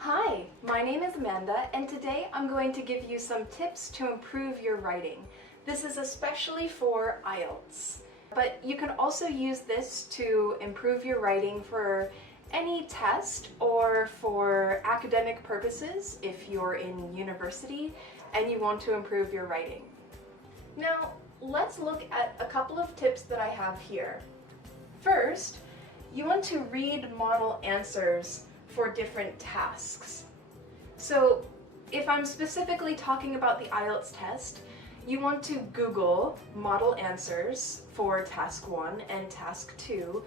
Hi, my name is Amanda, and today I'm going to give you some tips to improve your writing. This is especially for IELTS, but you can also use this to improve your writing for any test or for academic purposes if you're in university and you want to improve your writing. Now, let's look at a couple of tips that I have here. First, you want to read model answers for different tasks. So if I'm specifically talking about the IELTS test, you want to Google model answers for task 1 and task 2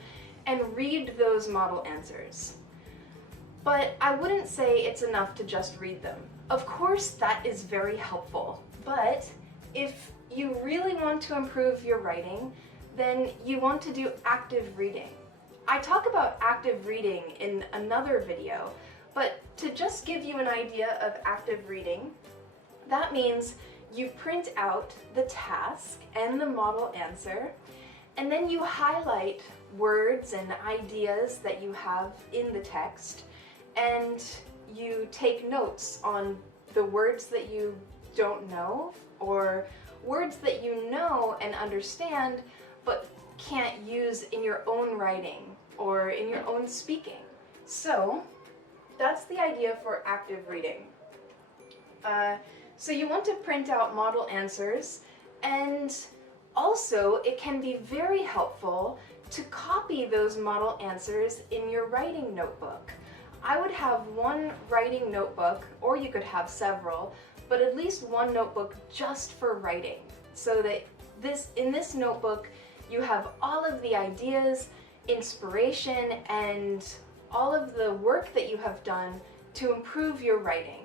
and read those model answers. But I wouldn't say it's enough to just read them. Of course, that is very helpful, but if you really want to improve your writing, then you want to do active reading. I talk about active reading in another video, but to just give you an idea of active reading, that means you print out the task and the model answer, and then you highlight words and ideas that you have in the text, and you take notes on the words that you don't know, or words that you know and understand, but can't use in your own writing or in your own speaking. So that's the idea for active reading. So you want to print out model answers, and also it can be very helpful to copy those model answers in your writing notebook. I would have one writing notebook, or you could have several, but at least one notebook just for writing, so that in this notebook you have all of the ideas, inspiration, and all of the work that you have done to improve your writing.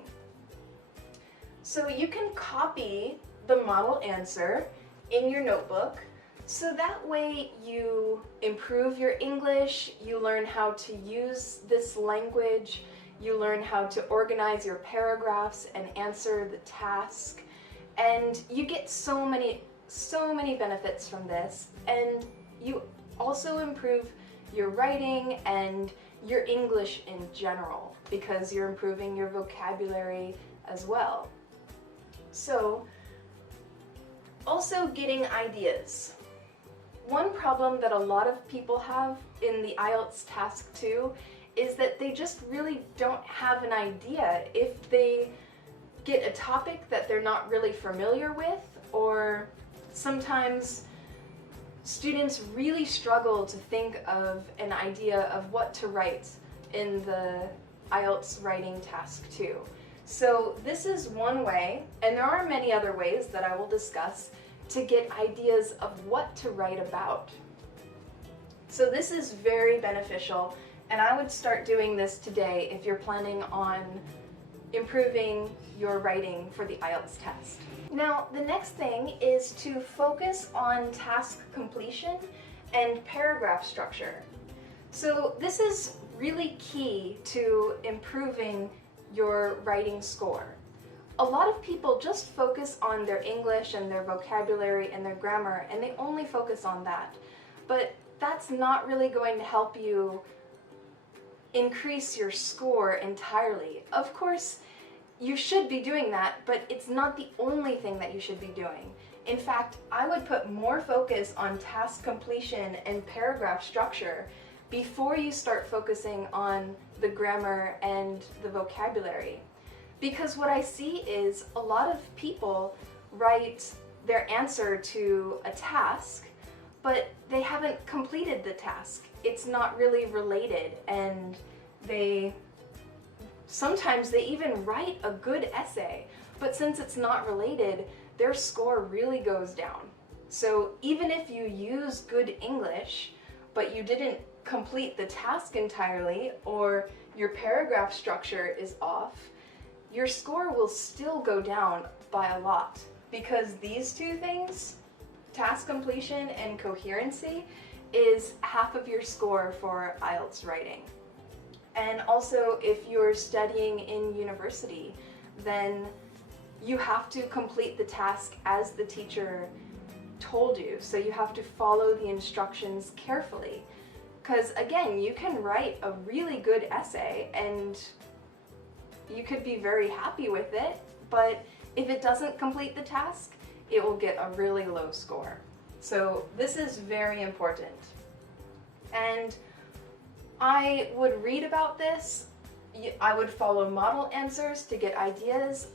So you can copy the model answer in your notebook, so that way you improve your English, you learn how to use this language, you learn how to organize your paragraphs and answer the task, and you get so many benefits from this, and you also improve your writing and your English in general because you're improving your vocabulary as well. So, also getting ideas. One problem that a lot of people have in the IELTS task 2 is that they just really don't have an idea if they get a topic that they're not really familiar with, or sometimes students really struggle to think of an idea of what to write in the IELTS writing task 2. So this is one way, and there are many other ways that I will discuss to get ideas of what to write about. So this is very beneficial, and I would start doing this today if you're planning on improving your writing for the IELTS test. Now, the next thing is to focus on task completion and paragraph structure. So this is really key to improving your writing score. A lot of people just focus on their English and their vocabulary and their grammar, and they only focus on that. But that's not really going to help you increase your score entirely. Of course, you should be doing that, but it's not the only thing that you should be doing. In fact, I would put more focus on task completion and paragraph structure before you start focusing on the grammar and the vocabulary. Because what I see is a lot of people write their answer to a task, but they haven't completed the task. It's not really related, and sometimes they even write a good essay, but since it's not related, their score really goes down. So even if you use good English, but you didn't complete the task entirely, or your paragraph structure is off, your score will still go down by a lot, because these two things, task completion and coherency, is half of your score for IELTS writing. And also, if you're studying in university, then you have to complete the task as the teacher told you. So you have to follow the instructions carefully. Because again, you can write a really good essay and you could be very happy with it, but if it doesn't complete the task, it will get a really low score. So this is very important. And I would read about this. I would follow model answers to get ideas.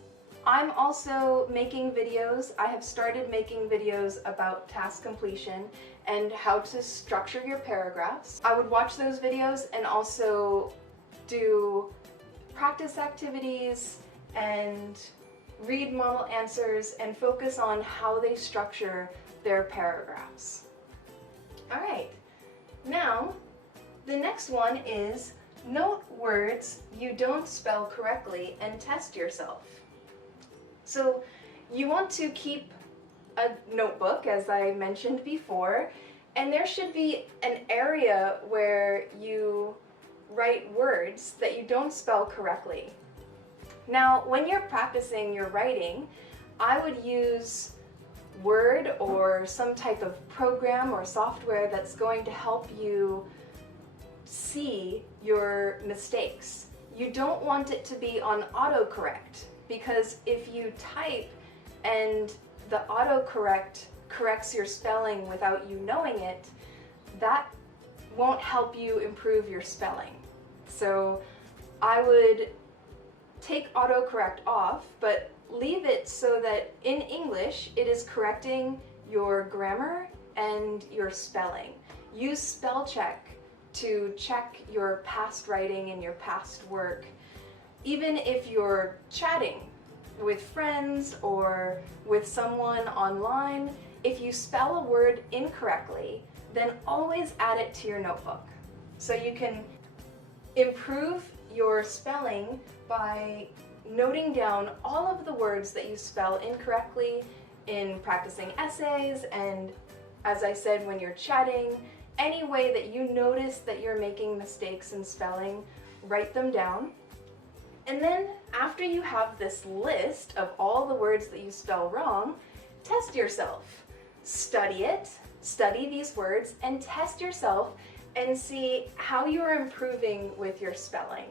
I'm also making videos. I have started making videos about task completion and how to structure your paragraphs. I would watch those videos and also do practice activities and read model answers and focus on how they structure their paragraphs. All right, now the next one is note words you don't spell correctly and test yourself. So you want to keep a notebook, as I mentioned before, and there should be an area where you write words that you don't spell correctly. Now, when you're practicing your writing, I would use Word or some type of program or software that's going to help you see your mistakes. You don't want it to be on autocorrect, because if you type and the autocorrect corrects your spelling without you knowing it, that won't help you improve your spelling. So I would take autocorrect off, but leave it so that in English it is correcting your grammar and your spelling. Use spell check to check your past writing and your past work. Even if you're chatting with friends or with someone online, if you spell a word incorrectly, then always add it to your notebook. So you can improve your spelling by noting down all of the words that you spell incorrectly in practicing essays, and as I said, when you're chatting, any way that you notice that you're making mistakes in spelling, write them down. And then after you have this list of all the words that you spell wrong, test yourself. Study it, study these words, and test yourself and see how you're improving with your spelling.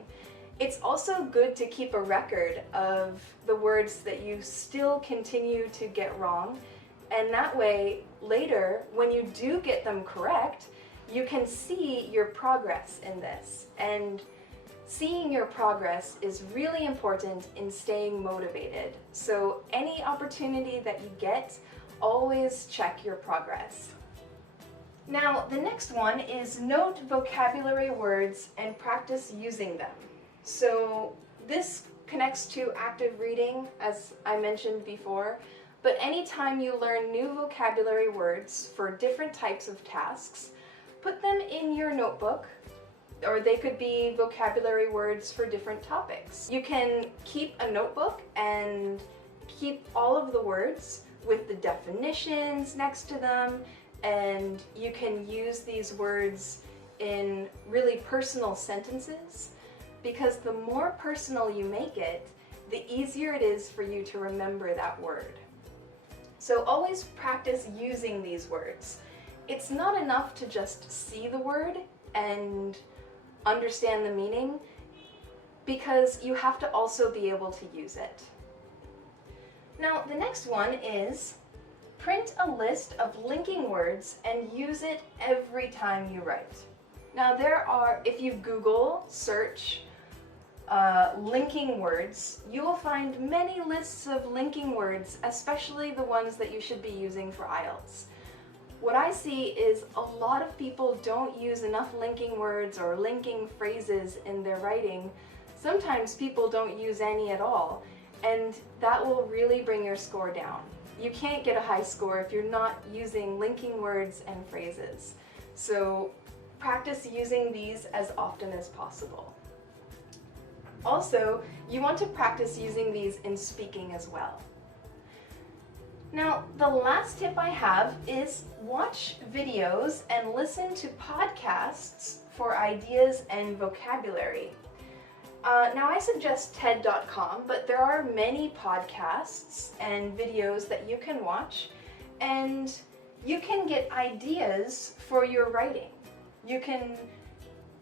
It's also good to keep a record of the words that you still continue to get wrong, and that way later, when you do get them correct, you can see your progress in this. And seeing your progress is really important in staying motivated. So any opportunity that you get, always check your progress. Now, the next one is note vocabulary words and practice using them. So this connects to active reading, as I mentioned before, but anytime you learn new vocabulary words for different types of tasks, put them in your notebook, or they could be vocabulary words for different topics. You can keep a notebook and keep all of the words with the definitions next to them, and you can use these words in really personal sentences, because the more personal you make it, the easier it is for you to remember that word. So always practice using these words. It's not enough to just see the word and understand the meaning, because you have to also be able to use it. Now, the next one is print a list of linking words and use it every time you write. Now if you Google search linking words, you will find many lists of linking words, especially the ones that you should be using for IELTS. What I see is a lot of people don't use enough linking words or linking phrases in their writing. Sometimes people don't use any at all, and that will really bring your score down. You can't get a high score if you're not using linking words and phrases. So practice using these as often as possible. Also, you want to practice using these in speaking as well. Now, the last tip I have is watch videos and listen to podcasts for ideas and vocabulary. Now, I suggest TED.com, but there are many podcasts and videos that you can watch, and you can get ideas for your writing.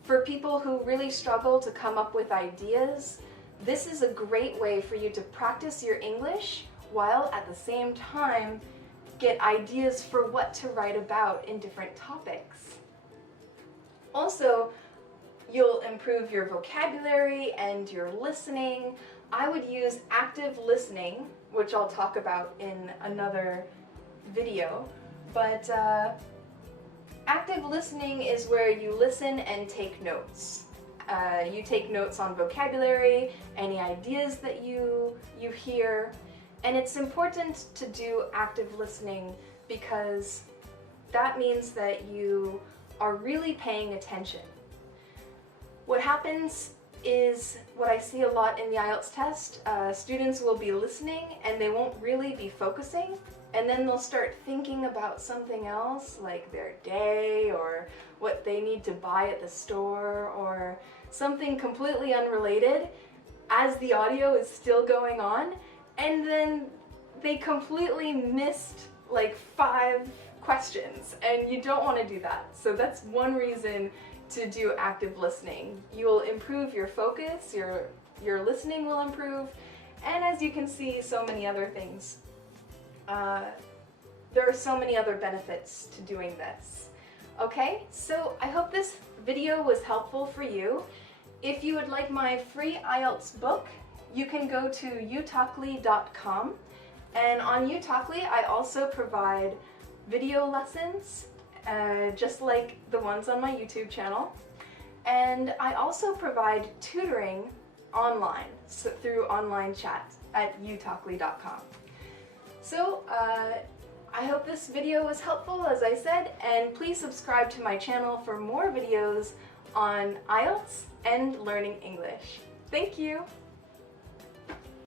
For people who really struggle to come up with ideas, This is a great way for you to practice your English while at the same time get ideas for what to write about in different topics. Also, you'll improve your vocabulary and your listening. I would use active listening, which I'll talk about in another video, but active listening is where you listen and take notes. You take notes on vocabulary, any ideas that you hear, and it's important to do active listening because that means that you are really paying attention. What happens is, what I see a lot in the IELTS test, students will be listening and they won't really be focusing, and then they'll start thinking about something else, like their day or what they need to buy at the store or something completely unrelated as the audio is still going on, and then they completely missed like 5 questions, and you don't want to do that. So that's one reason to do active listening. You will improve your focus, your listening will improve, and as you can see, so many other things. There are so many other benefits to doing this. Okay, so I hope this video was helpful for you. If you would like my free IELTS book, you can go to utalkly.com, and on Utalkly I also provide video lessons just like the ones on my YouTube channel, and I also provide tutoring online, so through online chat at utalkly.com. So I hope this video was helpful, as I said, and please subscribe to my channel for more videos on IELTS and learning English. Thank you!